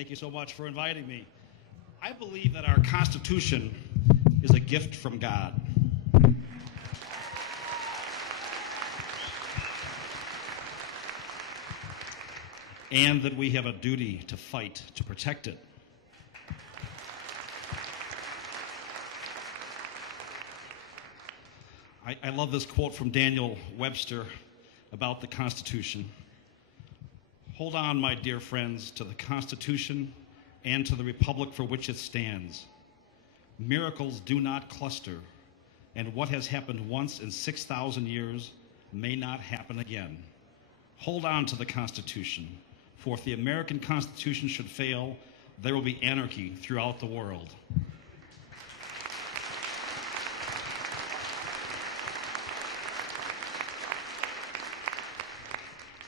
Thank you so much for inviting me. I believe that our Constitution is a gift from God. And that we have a duty to fight to protect it. I love this quote from Daniel Webster about the Constitution. Hold on, my dear friends, to the Constitution and to the republic for which it stands. Miracles do not cluster, and what has happened once in 6,000 years may not happen again. Hold on to the Constitution, for if the American Constitution should fail, there will be anarchy throughout the world.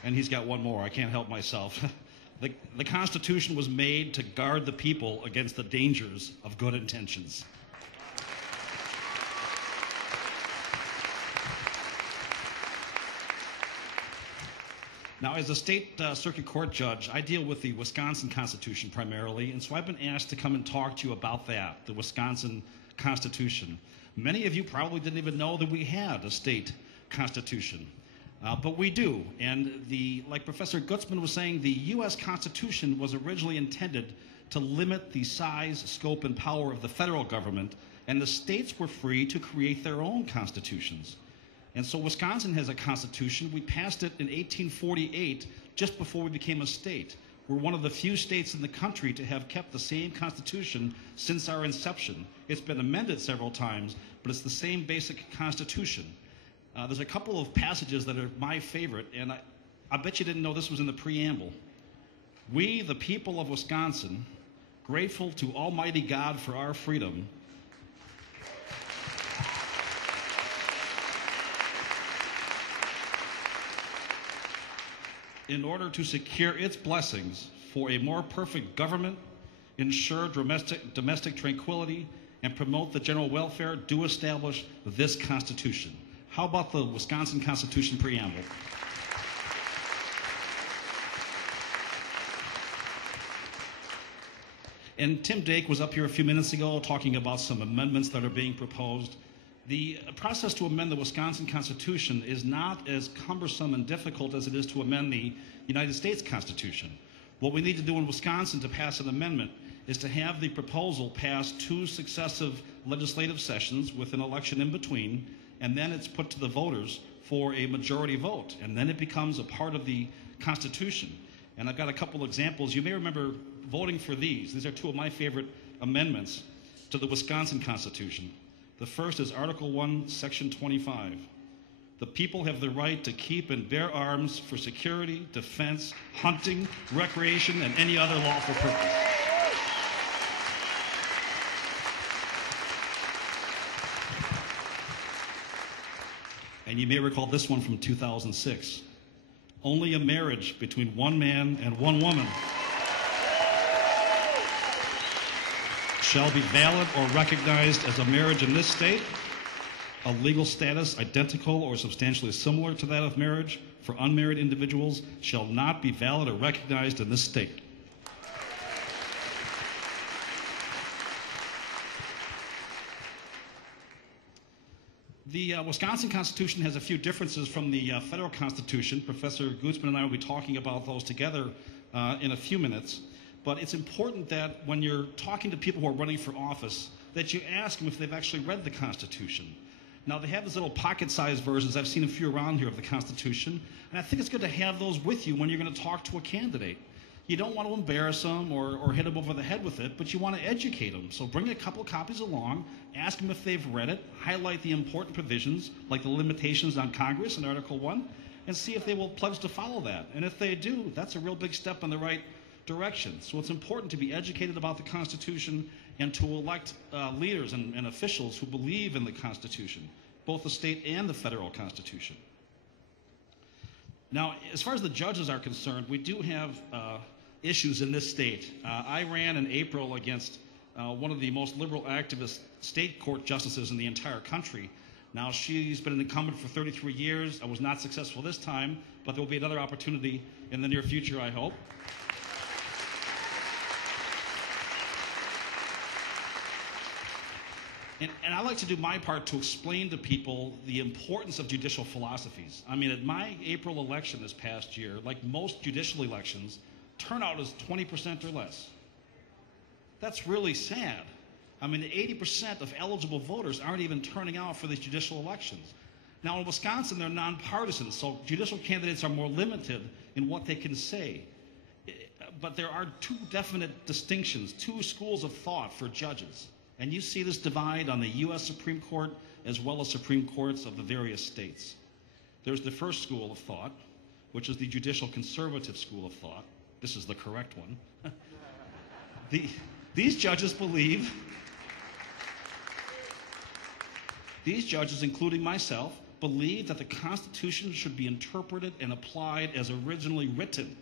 And he's got one more. I can't help myself. The Constitution was made to guard the people against the dangers of good intentions. Now, as a state circuit court judge, I deal with the Wisconsin Constitution primarily, and so I've been asked to come and talk to you about that, the Wisconsin Constitution. Many of you probably didn't even know that we had a state constitution. But we do, and like Professor Gutzman was saying, the U.S. Constitution was originally intended to limit the size, scope, and power of the federal government, and the states were free to create their own constitutions. And so Wisconsin has a constitution. We passed it in 1848, just before we became a state. We're one of the few states in the country to have kept the same constitution since our inception. It's been amended several times, but it's the same basic constitution. There's a couple of passages that are my favorite, and I bet you didn't know this was in the preamble. We, the people of Wisconsin, grateful to Almighty God for our freedom, in order to secure its blessings for a more perfect government, ensure domestic tranquility, and promote the general welfare, do establish this Constitution. How about the Wisconsin Constitution preamble? And Tim Dake was up here a few minutes ago talking about some amendments that are being proposed. The process to amend the Wisconsin Constitution is not as cumbersome and difficult as it is to amend the United States Constitution. What we need to do in Wisconsin to pass an amendment is to have the proposal pass 2 successive legislative sessions with an election in between, and then it's put to the voters for a majority vote, and then it becomes a part of the Constitution. And I've got a couple examples. You may remember voting for these. These are 2 of my favorite amendments to the Wisconsin Constitution. The first is Article 1, Section 25. The people have the right to keep and bear arms for security, defense, hunting, recreation, and any other lawful purpose. And you may recall this one from 2006. Only a marriage between one man and one woman shall be valid or recognized as a marriage in this state. A legal status identical or substantially similar to that of marriage for unmarried individuals shall not be valid or recognized in this state. The Wisconsin Constitution has a few differences from the federal Constitution. Professor Gutzman and I will be talking about those together in a few minutes. But it's important that when you're talking to people who are running for office, that you ask them if they've actually read the Constitution. Now, they have these little pocket-sized versions. I've seen a few around here of the Constitution. And I think it's good to have those with you when you're going to talk to a candidate. You don't want to embarrass them or hit them over the head with it, but you want to educate them. So bring a couple copies along, ask them if they've read it, highlight the important provisions, like the limitations on Congress in Article 1, and see if they will pledge to follow that. And if they do, that's a real big step in the right direction. So it's important to be educated about the Constitution and to elect leaders and officials who believe in the Constitution, both the state and the federal Constitution. Now, as far as the judges are concerned, we do have issues in this state. I ran in April against one of the most liberal activist state court justices in the entire country. Now, she's been an incumbent for 33 years. I was not successful this time, but there will be another opportunity in the near future, I hope. And I like to do my part to explain to people the importance of judicial philosophies. I mean, at my April election this past year, like most judicial elections, turnout is 20% or less. That's really sad. I mean, 80% of eligible voters aren't even turning out for these judicial elections. Now, in Wisconsin, they're nonpartisan, so judicial candidates are more limited in what they can say. But there are two definite distinctions, two schools of thought for judges. And you see this divide on the U.S. Supreme Court as well as Supreme Courts of the various states. There's the first school of thought, which is the judicial conservative school of thought. This is the correct one. These judges believe, these judges, including myself, believe that the Constitution should be interpreted and applied as originally written.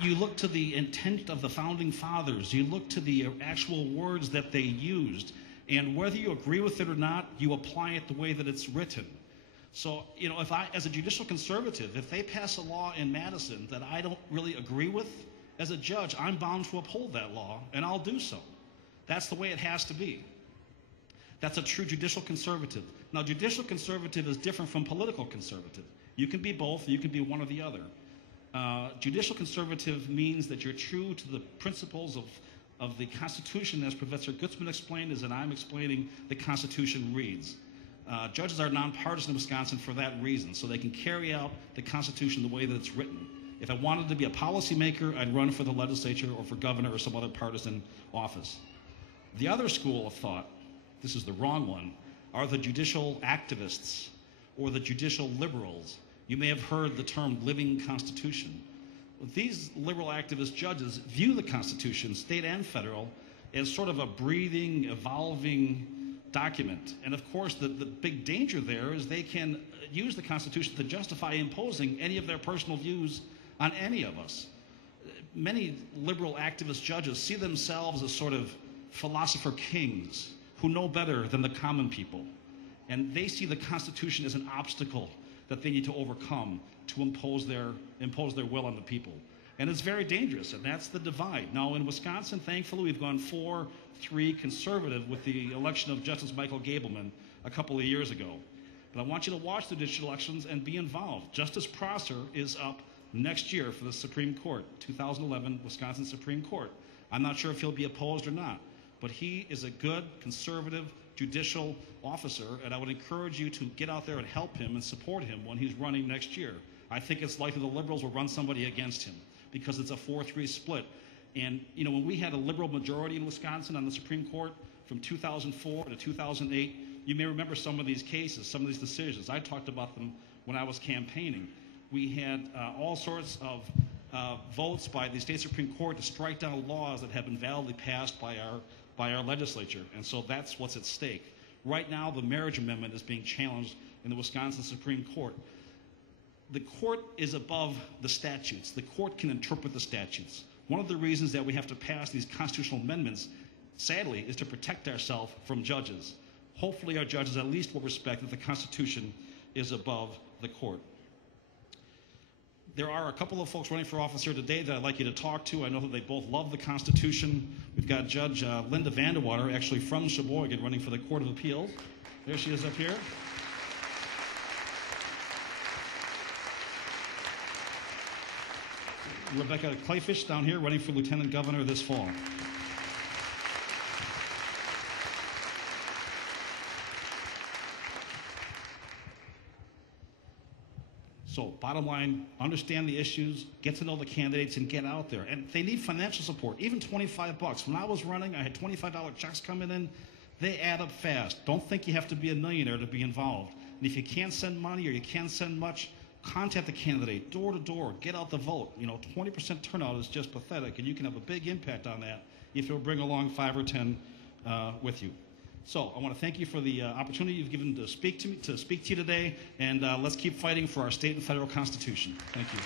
You look to the intent of the Founding Fathers, you look to the actual words that they used, and whether you agree with it or not, you apply it the way that it's written. So, you know, if I, as a judicial conservative, if they pass a law in Madison that I don't really agree with, as a judge, I'm bound to uphold that law, and I'll do so. That's the way it has to be. That's a true judicial conservative. Now, judicial conservative is different from political conservative. You can be both, you can be one or the other. Judicial conservative means that you're true to the principles of the Constitution, as Professor Gutzman explained, as I'm explaining the Constitution reads. Judges are nonpartisan in Wisconsin for that reason, so they can carry out the Constitution the way that it's written. If I wanted to be a policymaker, I'd run for the legislature or for governor or some other partisan office. The other school of thought, this is the wrong one, are the judicial activists or the judicial liberals. You may have heard the term living Constitution. These liberal activist judges view the Constitution, state and federal, as sort of a breathing, evolving document. And of course, the big danger there is they can use the Constitution to justify imposing any of their personal views on any of us. Many liberal activist judges see themselves as sort of philosopher kings who know better than the common people. And they see the Constitution as an obstacle that they need to overcome to impose their will on the people. And it's very dangerous, and that's the divide. Now, in Wisconsin, thankfully, we've gone 4-3 conservative with the election of Justice Michael Gableman a couple of years ago. But I want you to watch the judicial elections and be involved. Justice Prosser is up next year for the Supreme Court, 2011 Wisconsin Supreme Court. I'm not sure if he'll be opposed or not, but he is a good conservative judicial officer, and I would encourage you to get out there and help him and support him when he's running next year. I think it's likely the liberals will run somebody against him because it's a 4-3 split. And, you know, when we had a liberal majority in Wisconsin on the Supreme Court from 2004 to 2008, you may remember some of these cases, some of these decisions. I talked about them when I was campaigning. We had all sorts of votes by the state Supreme Court to strike down laws that have been validly passed by our legislature, and so that's what's at stake. Right now, the marriage amendment is being challenged in the Wisconsin Supreme Court. The court is above the statutes. The court can interpret the statutes. One of the reasons that we have to pass these constitutional amendments, sadly, is to protect ourselves from judges. Hopefully our judges at least will respect that the Constitution is above the court. There are a couple of folks running for office here today that I'd like you to talk to. I know that they both love the Constitution. We've got Judge Linda Vandewater, actually from Sheboygan, running for the Court of Appeals. There she is up here. Rebecca Clayfish down here, running for Lieutenant Governor this fall. So bottom line, understand the issues, get to know the candidates, and get out there. And they need financial support, even $25. When I was running, I had $25 checks coming in. They add up fast. Don't think you have to be a millionaire to be involved. And if you can't send money or you can't send much, contact the candidate, door to door, get out the vote. You know, 20% turnout is just pathetic, and you can have a big impact on that if you'll bring along 5 or 10 with you. So I want to thank you for the opportunity you've given to speak to you today, and let's keep fighting for our state and federal Constitution. Thank you.